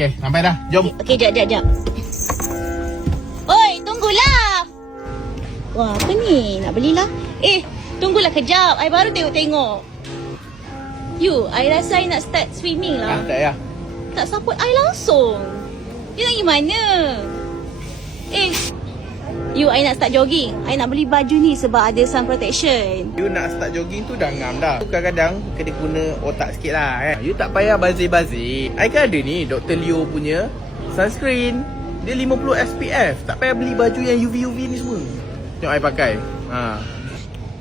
Okay, sampai dah. Jom. Okey, jap. Oi, tunggulah. Wah, apa ni? Nak belilah. Tunggulah kejap. I baru tengok. You, I rasa I nak start swimming lah. Tak payah. Tak support I langsung. You nak pergi mana? You, I nak start jogging. I nak beli baju ni sebab ada sun protection. You nak start jogging tu dah ngam dah. Kadang-kadang kena guna otak sikit lah. You tak payah bazir-bazir. I kan ada ni Dr. Leo punya sunscreen. Dia 50 SPF. Tak payah beli baju yang UV ni semua. Tengok I pakai.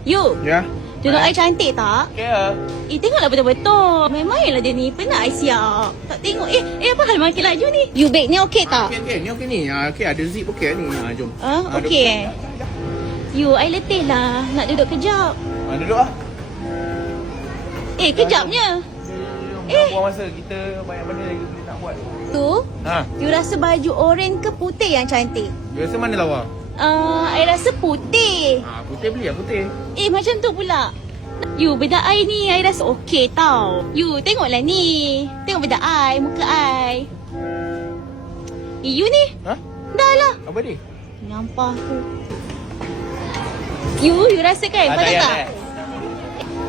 You, Ya. tengok I cantik tak? Okay lah. Tengoklah betul-betul. Main-main lah dia ni. Penat I siap. Tak tengok. Apa hal makin laju ni? You bag ni okey tak? Okay, ni okey ni. Okay, ada zip okey ni. Jom. Okey. You, I letih lah. Nak duduk kejap. Duduk lah. Kejapnya. Jangan buang masa. Kita banyak benda lagi kita nak buat. Tu, you rasa baju oren ke putih yang cantik? You rasa mana lawa? I rasa putih. Putih beli lah putih. Macam tu pula. You, bedak I ni I rasa okey tau. You, tengoklah ni. Tengok bedak I, muka I. You ni? Dah lah. Apa ni? Nyampah tu. You rasa kan? Patut tak?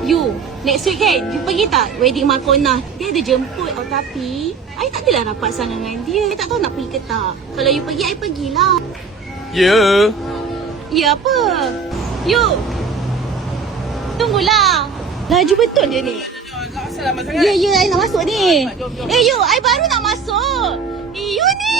You, next week kan, you pergi tak wedding Makona? Dia ada jemput tapi I tak adalah rapat sangat dengan dia. I tak tahu nak pergi ke tak. Kalau you pergi, I pergilah. Ya. Ya apa? You, tunggulah. Laju betul dia ni. Ya, I nak masuk ni. You, I baru nak masuk. You ni.